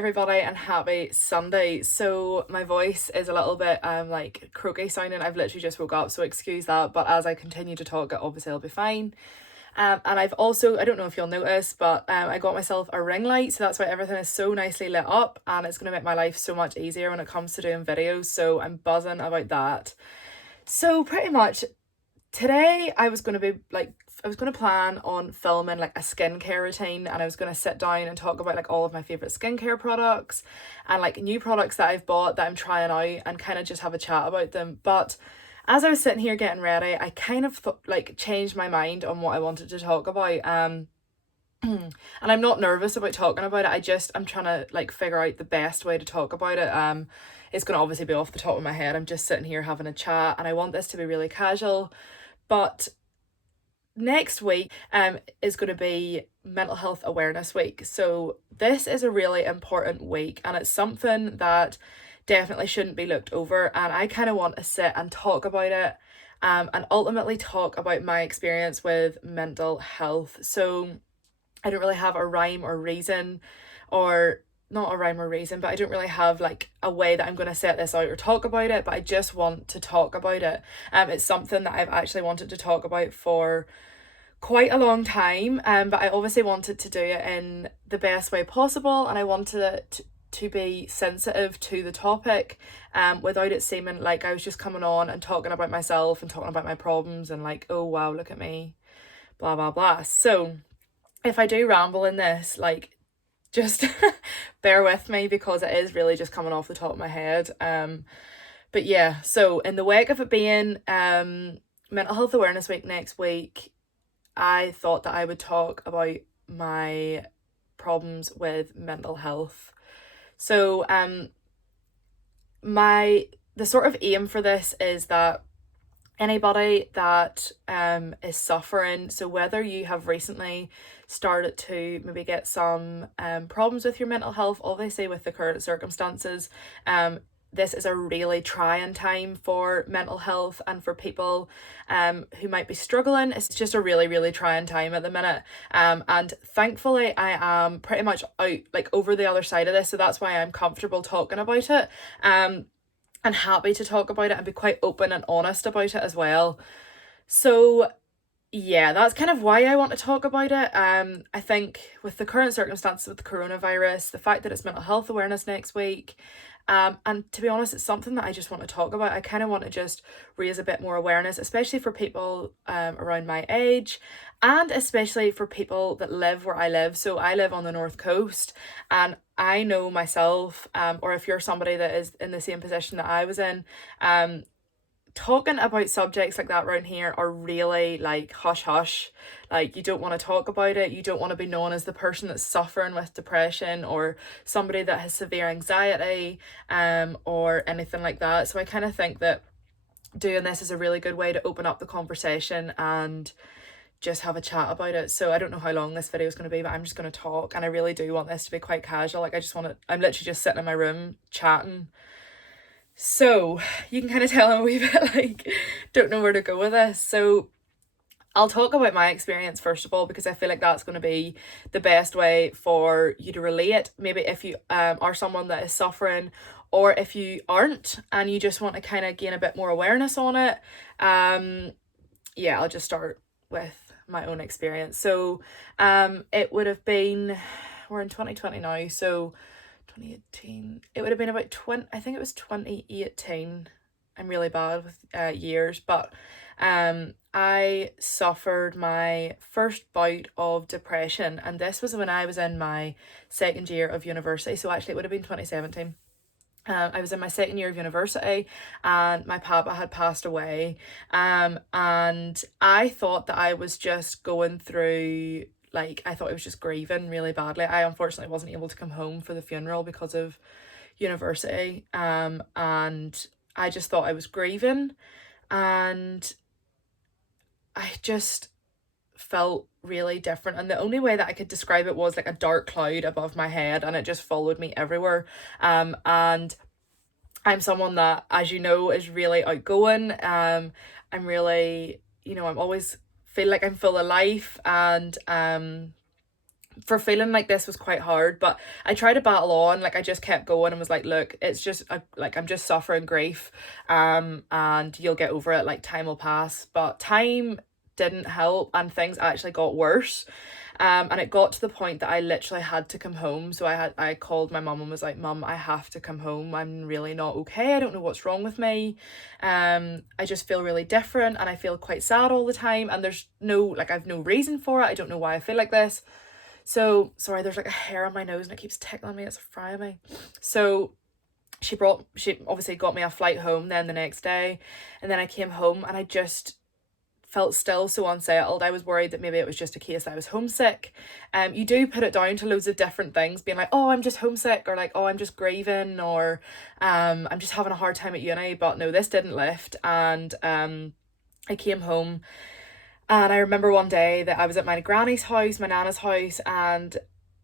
everybody and happy Sunday. So my voice is a little bit like croaky sounding. I've literally just woke up, so excuse that, but as I continue to talk, obviously I'll be fine. And I've also, I don't know if you'll notice, but I got myself a ring light, so that's why everything is so nicely lit up, and it's going to make my life so much easier when it comes to doing videos, so I'm buzzing about that. So pretty much today I was going to plan on filming like a skincare routine, and I was going to sit down and talk about like all of my favorite skincare products and like new products that I've bought that I'm trying out, and kind of just have a chat about them. But as I was sitting here getting ready, I kind of like changed my mind on what I wanted to talk about. And I'm not nervous about talking about it. I'm trying to like figure out the best way to talk about it. It's going to obviously be off the top of my head. I'm just sitting here having a chat, and I want this to be really casual. But next week is going to be Mental Health Awareness Week. So this is a really important week, and it's something that definitely shouldn't be looked over, and I kind of want to sit and talk about it, and ultimately talk about my experience with mental health. So I don't really have a rhyme or reason, or not a rhyme or reason, but I don't really have like a way that I'm going to set this out or talk about it, but I just want to talk about it. It's something that I've actually wanted to talk about for quite a long time, but I obviously wanted to do it in the best way possible, and I wanted it to be sensitive to the topic, without it seeming like I was just coming on and talking about myself and talking about my problems and like, oh wow, look at me, blah blah blah. So if I do ramble in this, like, just bear with me, because it is really just coming off the top of my head. But yeah, so in the wake of it being Mental Health Awareness Week next week, I thought that I would talk about my problems with mental health. So the sort of aim for this is that anybody that is suffering, so whether you have recently started to maybe get some problems with your mental health, obviously with the current circumstances, this is a really trying time for mental health and for people who might be struggling. It's just a really, really trying time at the minute. And thankfully I am pretty much out, like, over the other side of this, so that's why I'm comfortable talking about it. And happy to talk about it and be quite open and honest about it as well. So yeah, that's kind of why I want to talk about it. I think with the current circumstances with the coronavirus, the fact that it's Mental Health Awareness next week, and to be honest, it's something that I just want to talk about. I kind of want to just raise a bit more awareness, especially for people around my age, and especially for people that live where I live. So I live on the North Coast, and I know myself, or if you're somebody that is in the same position that I was in, talking about subjects like that around here are really like hush hush. Like, you don't want to talk about it, you don't want to be known as the person that's suffering with depression or somebody that has severe anxiety, or anything like that. So I kind of think that doing this is a really good way to open up the conversation and just have a chat about it. So I don't know how long this video is going to be, but I'm just going to talk, and I really do want this to be quite casual. Like, I'm literally just sitting in my room chatting. So you can kind of tell I'm a wee bit like, don't know where to go with this. So I'll talk about my experience first of all, because I feel like that's going to be the best way for you to relate. Maybe if you are someone that is suffering, or if you aren't and you just want to kind of gain a bit more awareness on it. Yeah, I'll just start with my own experience. So it would have been, we're in 2020 now, so 2018, it would have been about 20, I think it was 2018. I'm really bad with years, but I suffered my first bout of depression, and this was when I was in my second year of university. So actually it would have been 2017. I was in my second year of university, and my papa had passed away, and I thought that I was just going through, like, I thought I was just grieving really badly. I unfortunately wasn't able to come home for the funeral because of university, and I just thought I was grieving, and I just felt really different, and the only way that I could describe it was like a dark cloud above my head, and it just followed me everywhere. And I'm someone that, as you know, is really outgoing. I'm really, I'm always feel like I'm full of life, and for feeling like this was quite hard, but I tried to battle on. Like, I just kept going and was like, look, it's just like, I'm just suffering grief, and you'll get over it, like time will pass. But time didn't help, and things actually got worse. And it got to the point that I literally had to come home. So I called my mum and was like, Mum, I have to come home. I'm really not okay. I don't know what's wrong with me. I just feel really different, and I feel quite sad all the time, and there's no, like, I've no reason for it. I don't know why I feel like this. So, sorry, there's like a hair on my nose and it keeps tickling me. It's frying me. So she obviously got me a flight home then the next day. And then I came home and I just felt still so unsettled. I was worried that maybe it was just a case that I was homesick. You do put it down to loads of different things, being like, oh, I'm just homesick, or like, oh, I'm just grieving, or I'm just having a hard time at uni. But no, this didn't lift. And I came home, and I remember one day that I was at my granny's house, my nana's house, and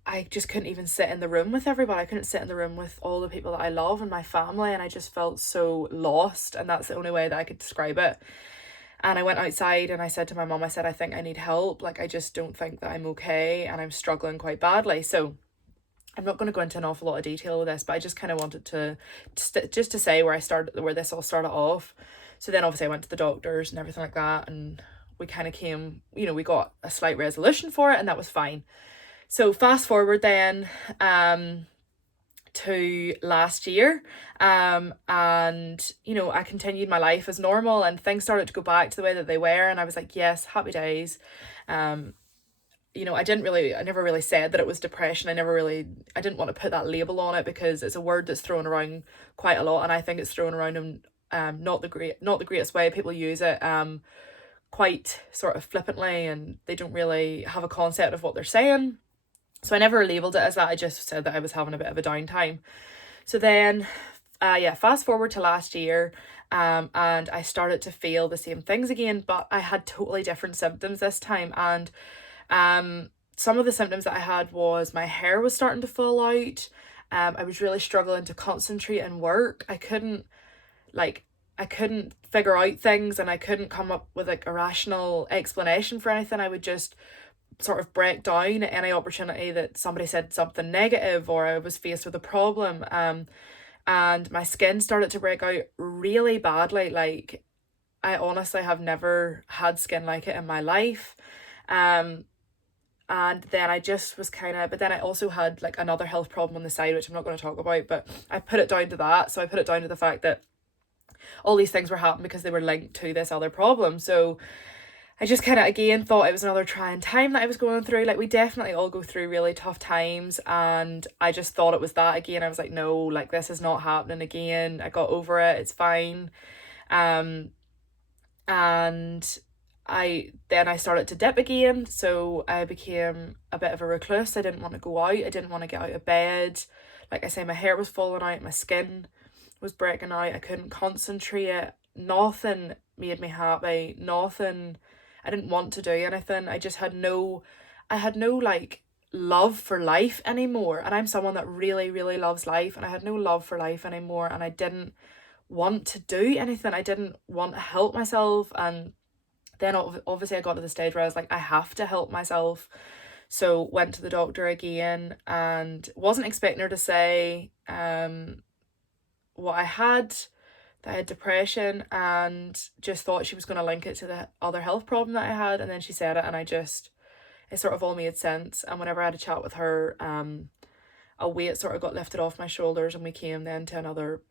I just couldn't even sit in the room with everybody. I couldn't sit in the room with all the people that I love and my family, and I just felt so lost, and that's the only way that I could describe it. And I went outside and I said to my mum, I said, I think I need help. Like, I just don't think that I'm okay, and I'm struggling quite badly. So I'm not going to go into an awful lot of detail with this, but I just kind of wanted to just to say where this all started off. So then obviously I went to the doctors and everything like that, and we kind of came, we got a slight resolution for it, and that was fine. So fast forward then to last year, and I continued my life as normal, and things started to go back to the way that they were, and I was like, yes, happy days. I never really said that it was depression. I didn't want to put that label on it, because it's a word that's thrown around quite a lot, and I think it's thrown around in not the greatest way. People use it quite sort of flippantly, and they don't really have a concept of what they're saying. So I never labelled it as that. I just said that I was having a bit of a downtime. So then, fast forward to last year, and I started to feel the same things again, but I had totally different symptoms this time. And some of the symptoms that I had was my hair was starting to fall out. I was really struggling to concentrate and work. I couldn't figure out things, and I couldn't come up with like a rational explanation for anything. I would just sort of break down at any opportunity that somebody said something negative, or I was faced with a problem. And my skin started to break out really badly. Like, I honestly have never had skin like it in my life. And then I just was but then I also had like another health problem on the side, which I'm not going to talk about, but I put it down to that. So I put it down to the fact that all these things were happening because they were linked to this other problem. So I just kind of again thought it was another trying time that I was going through. Like, we definitely all go through really tough times, and I just thought it was that again. I was like, no, like, this is not happening again. I got over it. It's fine. And I started to dip again. So I became a bit of a recluse. I didn't want to go out. I didn't want to get out of bed. Like I say, my hair was falling out. My skin was breaking out. I couldn't concentrate. Nothing made me happy. Nothing. I didn't want to do anything. I had no like love for life anymore. And I'm someone that really, really loves life, and I had no love for life anymore, and I didn't want to do anything. I didn't want to help myself. And then obviously I got to the stage where I was like, I have to help myself. So went to the doctor again, and wasn't expecting her to say what I had, that I had depression, and just thought she was going to link it to the other health problem that I had. And then she said it, and it sort of all made sense. And whenever I had a chat with her, a weight sort of got lifted off my shoulders, and we came then to another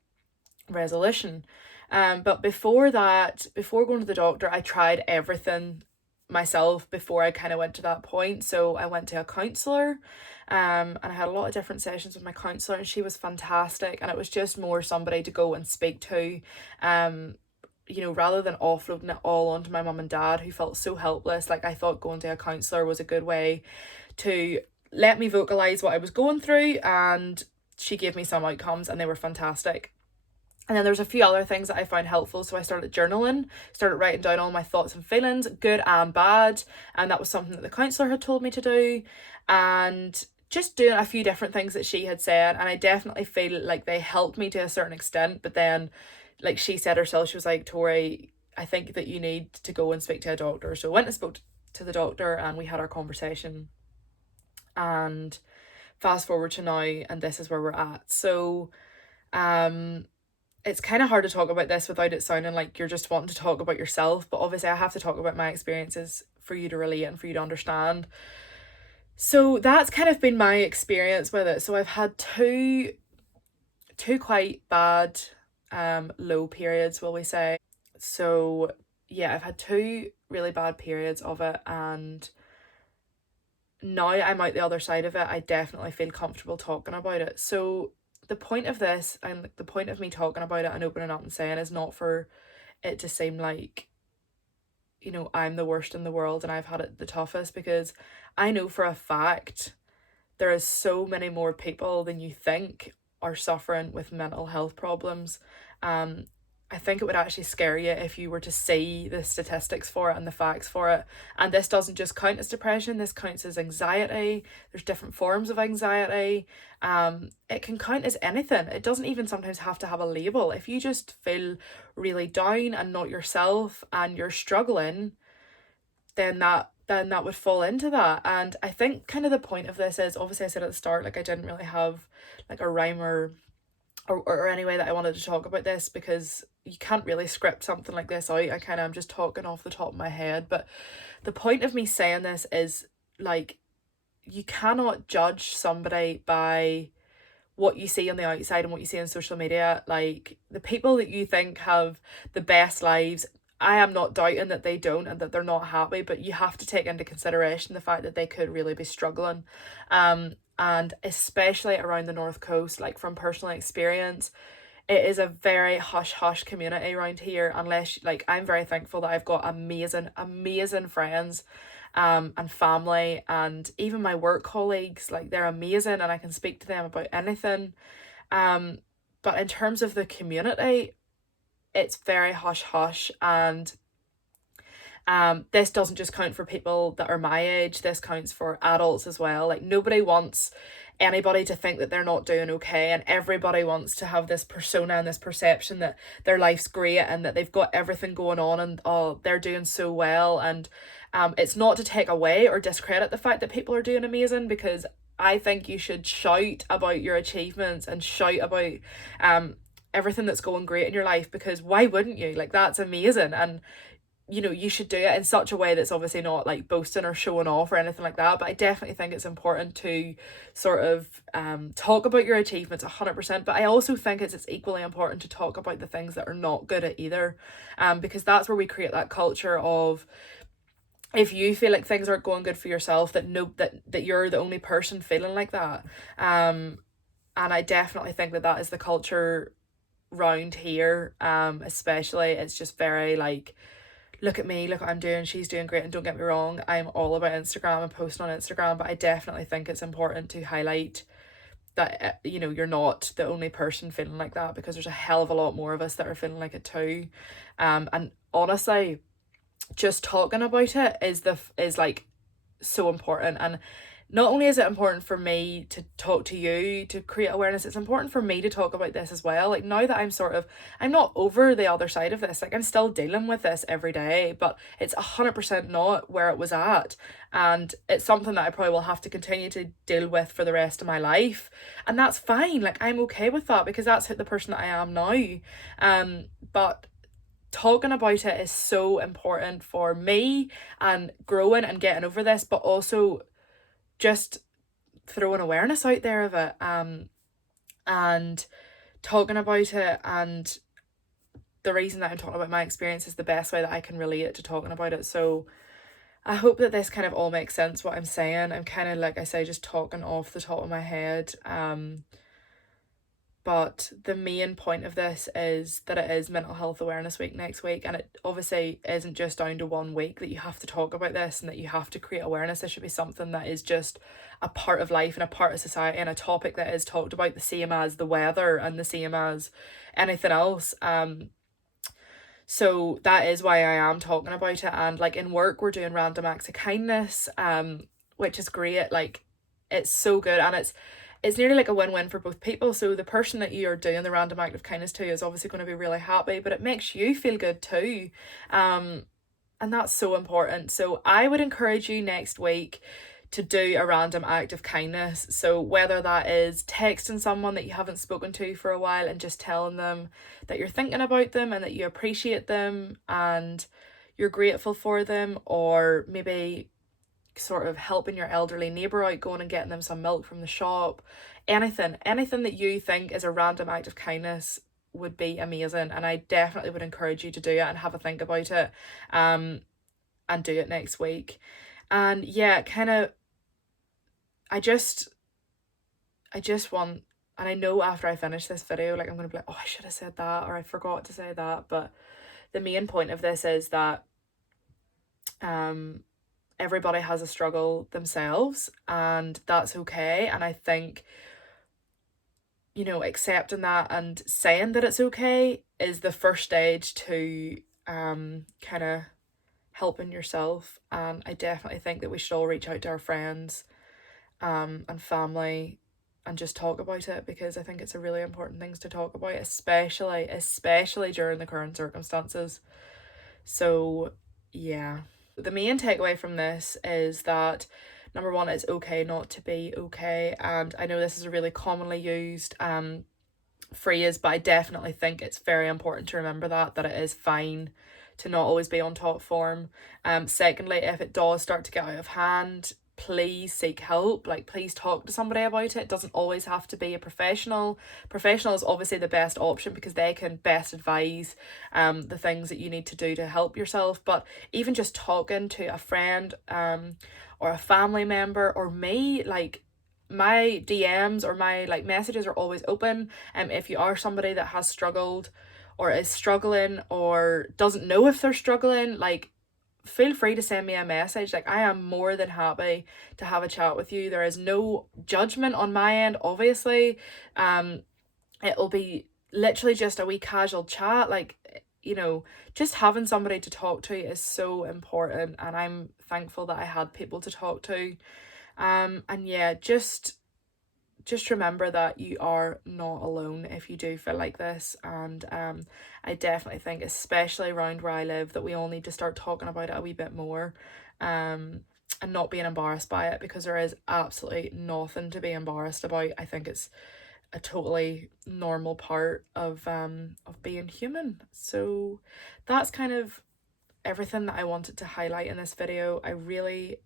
resolution. But before that, before going to the doctor, I tried everything myself before I kind of went to that point. So I went to a counsellor, and I had a lot of different sessions with my counsellor, and she was fantastic. And it was just more somebody to go and speak to, rather than offloading it all onto my mum and dad, who felt so helpless. Like, I thought going to a counsellor was a good way to let me vocalise what I was going through, and she gave me some outcomes, and they were fantastic. And then there's a few other things that I found helpful. So I started journaling, started writing down all my thoughts and feelings, good and bad. And that was something that the counsellor had told me to do. And just doing a few different things that she had said. And I definitely feel like they helped me to a certain extent. But then, like she said herself, she was like, Tori, I think that you need to go and speak to a doctor. So I went and spoke to the doctor, and we had our conversation. And fast forward to now, and this is where we're at. So it's kind of hard to talk about this without it sounding like you're just wanting to talk about yourself, but obviously I have to talk about my experiences for you to relate and for you to understand. So that's kind of been my experience with it. So I've had two quite bad low periods, will we say. So yeah, I've had two really bad periods of it, and now I'm out the other side of it, I definitely feel comfortable talking about it. So the point of this, and the point of me talking about it and opening up and saying, is not for it to seem like, I'm the worst in the world and I've had it the toughest, because I know for a fact there is so many more people than you think are suffering with mental health problems. Um, I think it would actually scare you if you were to see the statistics for it and the facts for it. And this doesn't just count as depression, this counts as anxiety. There's different forms of anxiety. It can count as anything. It doesn't even sometimes have to have a label. If you just feel really down and not yourself and you're struggling, then that would fall into that. And I think kind of the point of this is, obviously I said at the start, like I didn't really have like a rhyme or any way that I wanted to talk about this, because you can't really script something like this out. I'm just talking off the top of my head. But the point of me saying this is, like, you cannot judge somebody by what you see on the outside and what you see on social media. Like, the people that you think have the best lives, I am not doubting that they don't and that they're not happy, but you have to take into consideration the fact that they could really be struggling. And especially around the North Coast, like from personal experience, it is a very hush hush community around here. Unless, like, I'm very thankful that I've got amazing friends and family, and even my work colleagues, like, they're amazing and I can speak to them about anything. But in terms of the community, it's very hush hush. And this doesn't just count for people that are my age, this counts for adults as well. Like, nobody wants anybody to think that they're not doing okay, and everybody wants to have this persona and this perception that their life's great and that they've got everything going on and, oh, they're doing so well. And it's not to take away or discredit the fact that people are doing amazing, because I think you should shout about your achievements and shout about everything that's going great in your life, because why wouldn't you? Like, that's amazing. And you should do it in such a way that's obviously not like boasting or showing off or anything like that. But I definitely think it's important to sort of talk about your achievements 100%. But I also think it's equally important to talk about the things that are not good at either, because that's where we create that culture of, if you feel like things aren't going good for yourself, that you're the only person feeling like that. And I definitely think that is the culture round here. Especially, it's just very like, look at me, look what I'm doing, she's doing great. And don't get me wrong, I'm all about Instagram and posting on Instagram, but I definitely think it's important to highlight that you're not the only person feeling like that, because there's a hell of a lot more of us that are feeling like it too. And honestly, just talking about it is like so important. And not only is it important for me to talk to you to create awareness, it's important for me to talk about this as well. Like, now that I'm not over the other side of this, like, I'm still dealing with this every day, but it's 100% not where it was at. And it's something that I probably will have to continue to deal with for the rest of my life. And that's fine. Like, I'm okay with that, because that's the person that I am now. But talking about it is so important for me and growing and getting over this, but also just throwing awareness out there of it, and talking about it. And the reason that I'm talking about my experience is the best way that I can relate it to talking about it. So I hope that this kind of all makes sense, what I'm saying. I'm kind of, like I say, just talking off the top of my head. But the main point of this is that it is Mental Health Awareness Week next week, and it obviously isn't just down to 1 week that you have to talk about this and that you have to create awareness. This should be something that is just a part of life and a part of society, and a topic that is talked about the same as the weather and the same as anything else. So that is why I am talking about it. And like, in work, we're doing random acts of kindness, which is great. Like, it's so good, and it's nearly like a win-win for both people. So the person that you are doing the random act of kindness to is obviously going to be really happy, but it makes you feel good too. And that's so important. So I would encourage you next week to do a random act of kindness. So whether that is texting someone that you haven't spoken to for a while and just telling them that you're thinking about them and that you appreciate them and you're grateful for them, or maybe sort of helping your elderly neighbour out, going and getting them some milk from the shop, anything that you think is a random act of kindness would be amazing. And I definitely would encourage you to do it and have a think about it, and do it next week. And yeah, kind of, I just want, and I know after I finish this video, like I'm gonna be like, oh, I should have said that, or I forgot to say that. But the main point of this is that everybody has a struggle themselves, and that's okay. And I think, accepting that and saying that it's okay is the first stage to kind of helping yourself. And I definitely think that we should all reach out to our friends and family and just talk about it, because I think it's a really important thing to talk about, especially during the current circumstances. So yeah, the main takeaway from this is that number one, it's okay not to be okay. And I know this is a really commonly used phrase, but I definitely think it's very important to remember that it is fine to not always be on top form. Secondly, if it does start to get out of hand, please seek help. Like, please talk to somebody about it. It doesn't always have to be a professional. Professional is obviously the best option because they can best advise the things that you need to do to help yourself. But even just talking to a friend or a family member, or me, like, my DMs or my messages are always open. If you are somebody that has struggled or is struggling or doesn't know if they're struggling, like, feel free to send me a message. Like, I am more than happy to have a chat with you. There is no judgment on my end, obviously. It'll be literally just a wee casual chat. Like, just having somebody to talk to is so important, and I'm thankful that I had people to talk to. And yeah, just remember that you are not alone if you do feel like this. And I definitely think, especially around where I live, that we all need to start talking about it a wee bit more, and not being embarrassed by it, because there is absolutely nothing to be embarrassed about. I think it's a totally normal part of being human. So that's kind of everything that I wanted to highlight in this video. I really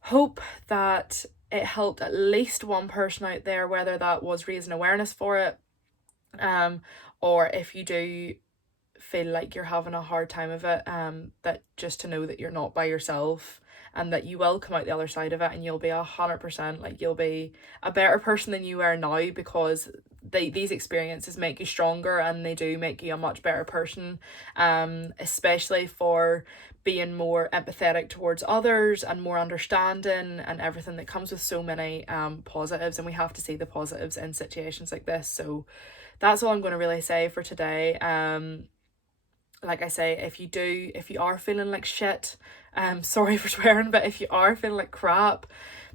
hope that it helped at least one person out there, whether that was raising awareness for it, or if you do feel like you're having a hard time of it, that just to know that you're not by yourself, and that you will come out the other side of it, and you'll be 100%, like, you'll be a better person than you are now, because these experiences make you stronger, and they do make you a much better person, especially for being more empathetic towards others and more understanding, and everything that comes with so many positives. And we have to see the positives in situations like this. So that's all I'm going to really say for today. Like I say, if you are feeling like shit, sorry for swearing, but if you are feeling like crap,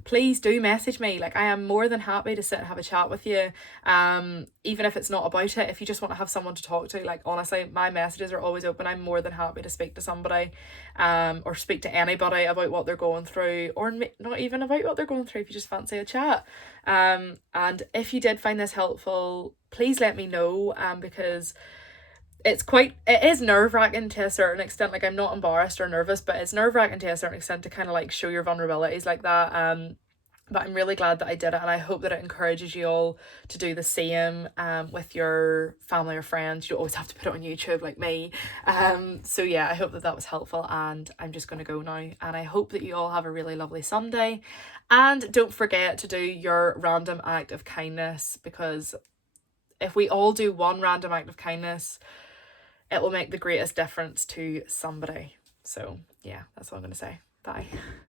please do message me. Like, I am more than happy to sit and have a chat with you, even if it's not about it. If you just want to have someone to talk to, like, honestly, my messages are always open. I'm more than happy to speak to somebody, or speak to anybody about what they're going through, or not even about what they're going through, if you just fancy a chat. And if you did find this helpful, please let me know, because it is nerve-wracking to a certain extent. Like, I'm not embarrassed or nervous, but it's nerve-wracking to a certain extent to kind of like show your vulnerabilities like that. But I'm really glad that I did it, and I hope that it encourages you all to do the same with your family or friends. You don't always have to put it on YouTube like me. So yeah, I hope that that was helpful, and I'm just going to go now, and I hope that you all have a really lovely Sunday. And don't forget to do your random act of kindness, because if we all do one random act of kindness, it will make the greatest difference to somebody. So yeah, that's all I'm going to say. Bye.